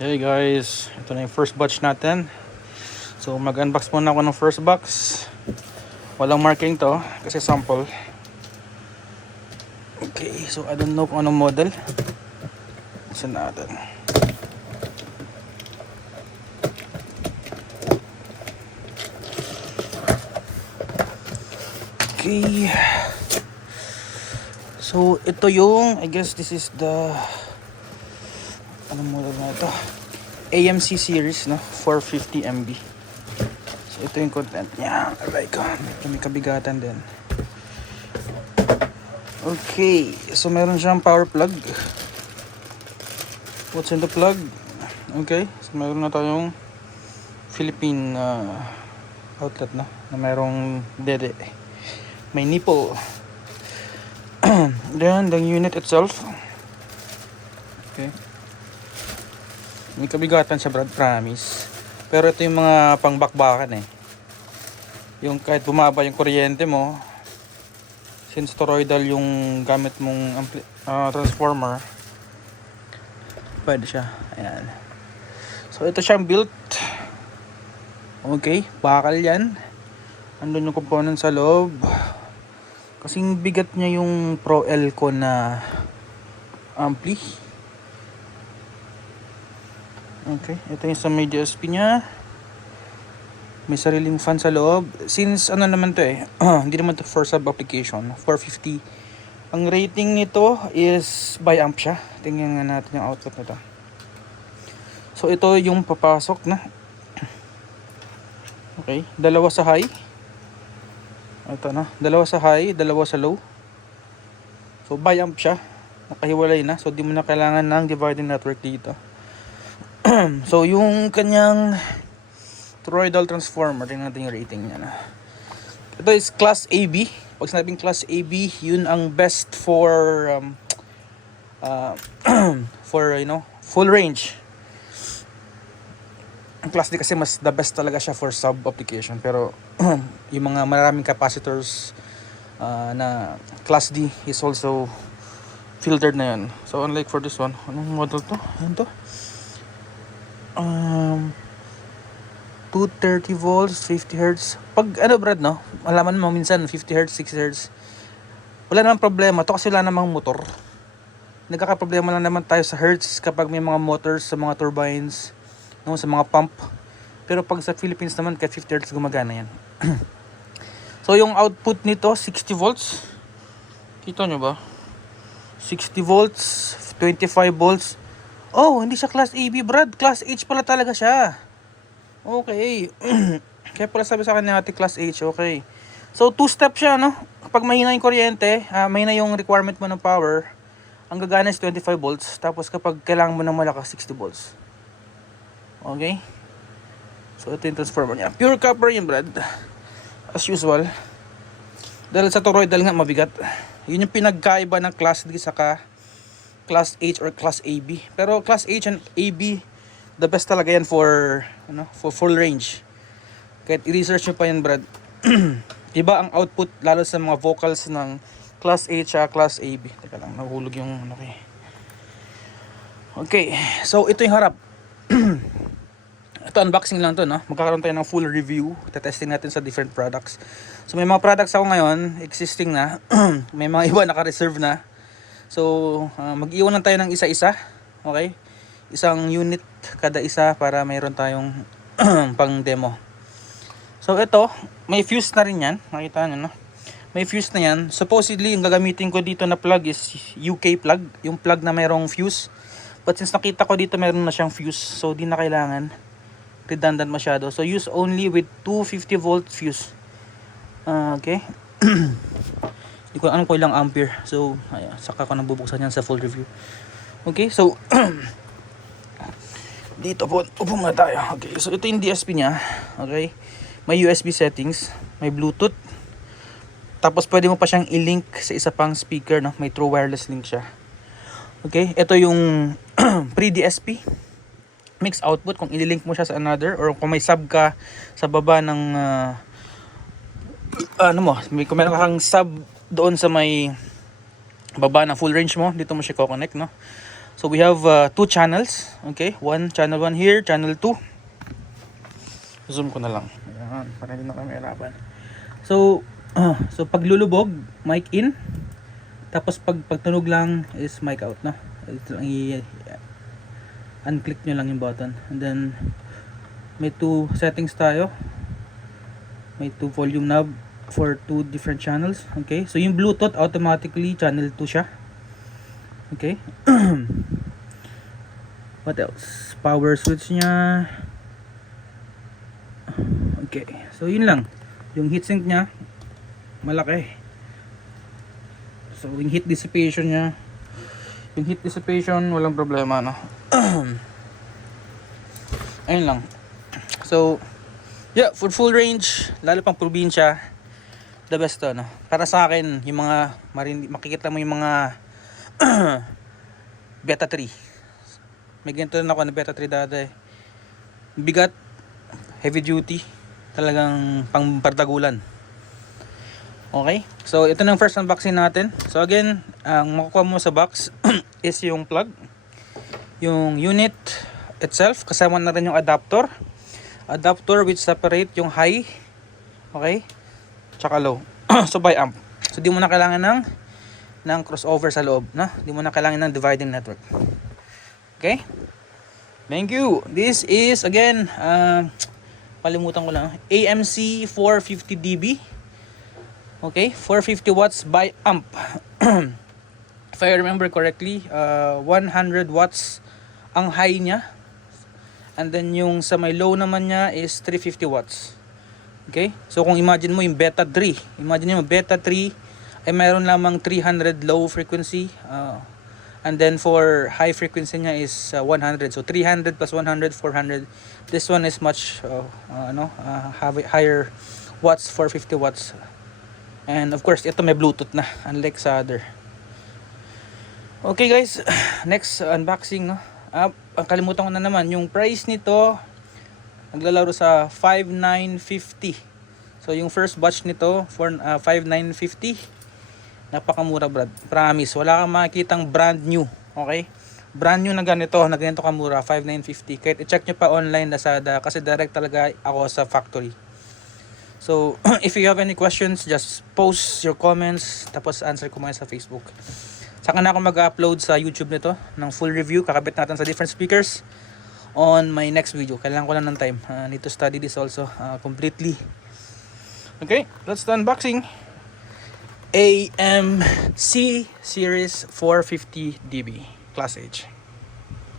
Hey guys, ito na yung first batch natin. So mag-unbox muna ako ng first box. Walang marking to kasi sample. Okay, so I don't know kung anong model. Saan natin? Okay. So ito yung, I guess this is the anong model na ito? AMC series, no? 450 MB. So ito yung content niya. Aray ko, may kabigatan din. Okay, so meron siyang power plug. What's in the plug? Okay, so meron na tayong Philippine outlet na merong dede. May nipple. Then the unit itself. Okay. May kabigatan siya, Brad, promise. Pero ito yung mga pangbakbakan eh. Yung kahit bumaba yung kuryente mo, since toroidal yung gamit mong transformer, pwede siya. Ayan. So ito siyang built. Okay, bakal yan. Andun yung component sa loob. Kasing bigat niya yung Pro Elco na ampli. Okay, ito yung sa may DSP niya. May sariling fan sa loob. Since ano naman to eh, hindi naman to for sub application. 450. Ang rating nito is by amp siya. Tingnan nga natin yung output nito. So ito yung papasok na. Okay, dalawa sa high. Ito na, dalawa sa high, dalawa sa low. So by amp siya. Nakahiwalay na. So di mo na kailangan ng dividing network dito. So yung kanyang toroidal transformer, tingnan natin yung rating niya na. Ito is class AB. Pag sinabing class AB, yun ang best for for full range. Ang class D kasi mas the best talaga siya for sub application, pero yung mga maraming capacitors na class D is also filtered na yan. So unlike for this one, anong model to? Ano to? 230 volts, 50 Hz. Pag Brad, no? Malaman mo minsan 50 Hz, 60 Hz. Wala namang problema. To kasi wala namang motor. Nagkakaproblema lang naman tayo sa Hertz kapag may mga motors sa mga turbines, no, sa mga pump. Pero pag sa Philippines naman, kahit 50 Hz gumagana yan. So yung output nito, 60 volts. Kita nyo ba? 60 volts, 25 volts. Oh, hindi siya class AB, Brad. Class H pala talaga siya. Okay. Kaya pala sabi sa akin ni ate class H. Okay. So, 2-step siya, no? Kapag mahina yung kuryente, mahina yung requirement mo ng power, ang gagana is 25 volts. Tapos kapag kailangan mo ng malakas, 60 volts. Okay? So, ito yung transformer niya. Pure copper yun, Brad. As usual. Dahil sa toroidal nga, mabigat. Yun yung pinagkaiba ng class D saka class H or class AB. Pero class H and AB, the best talaga yan for for full range. Kahit i-research nyo pa yan, Brad. Iba ang output lalo sa mga vocals ng class H at class AB. Teka lang, nahulog yung Okay, so ito yung harap. Ito unboxing lang to, no? Magkakaroon tayo ng full review. Testing natin sa different products. So may mga products ako ngayon existing na. May mga iba naka-reserve na. So, mag-iwan lang tayo ng isa-isa. Okay? Isang unit kada isa para mayroon tayong pang demo. So, ito, may fuse na rin yan. Makita nyo, no? May fuse na yan. Supposedly, yung gagamitin ko dito na plug is UK plug. Yung plug na mayroong fuse. But since nakita ko dito mayroon na siyang fuse, so di na kailangan. Redundant masyado. So, use only with 250 volt fuse. Okay? Hindi ko alam kung ilang ampere. So, ayan, saka ko nabubuksan yan sa full review. Okay, so dito po, upo muna tayo. Okay, so ito yung DSP niya. Okay, may USB settings, may Bluetooth. Tapos pwede mo pa siyang i-link sa isa pang speaker, no? May true wireless link siya. Okay, ito yung pre-DSP mix output. Kung i-link mo siya sa another, or kung may sub ka sa baba ng kung meron kang sub doon sa may baba na full range mo, dito mo siya ko-connect, no? So we have two channels. Okay, channel 1 here, channel 2. Zoom ko na lang. Ayan, para hindi na kami hirapan. So pag lulubog, mic in. Tapos pag tunog lang is mic out, no? Ito lang unclick nyo lang yung button. And then may two settings tayo. May two volume knob for two different channels. Okay, so yung Bluetooth automatically channel 2 siya. Okay. What else? Power switch nya. Okay, so yun lang. Yung heatsink nya malaki. So yung heat dissipation nya, walang problema, no? Ayun lang. So yeah, for full range, lalo pang probinsya, the best to, no? Para sa akin, yung mga makikita mo yung mga Beta 3. May ganito rin ako na Beta 3 dati. Bigat, heavy duty, talagang pang partagulan. Okay, so ito na yung first unboxing natin. So again, ang makukuha mo sa box is yung plug, yung unit itself, kasama na rin yung adapter which separate yung high, okay, tsaka low. So by amp. So di mo na kailangan ng crossover sa loob, no? Di mo na kailangan ng dividing network. Okay? Thank you. This is again kalimutan ko lang, AMC 450dB. Okay, 450 watts by amp. If I remember correctly, 100 watts ang high niya. And then yung sa may low naman niya is 350 watts. Okay? So kung imagine mo yung Beta 3, imagine mo Beta 3 ay mayroon lamang 300 low frequency. And then for high frequency niya is 100. So 300 plus 100, 400. This one is much higher watts, 450 watts. And of course, ito may Bluetooth na, unlike sa other. Okay guys, next unboxing, no? Ang kalimutan ko na naman, yung price nito naglalaro sa 5,950. So yung first batch nito for 5,950. Napakamura, brad. Promise, wala kang makikitang brand new, okay? Brand new na ganito kamura, 5,950. Kahit i-check nyo pa online Lazada kasi direct talaga ako sa factory. So, if you have any questions, just post your comments tapos answer ko muna sa Facebook. Saka na ako mag-upload sa YouTube nito ng full review. Kakabit natin sa different speakers on my next video. Kailangan ko lang ng time. Need to study this also completely. Okay, let's do unboxing. AMC Series 450dB Class H.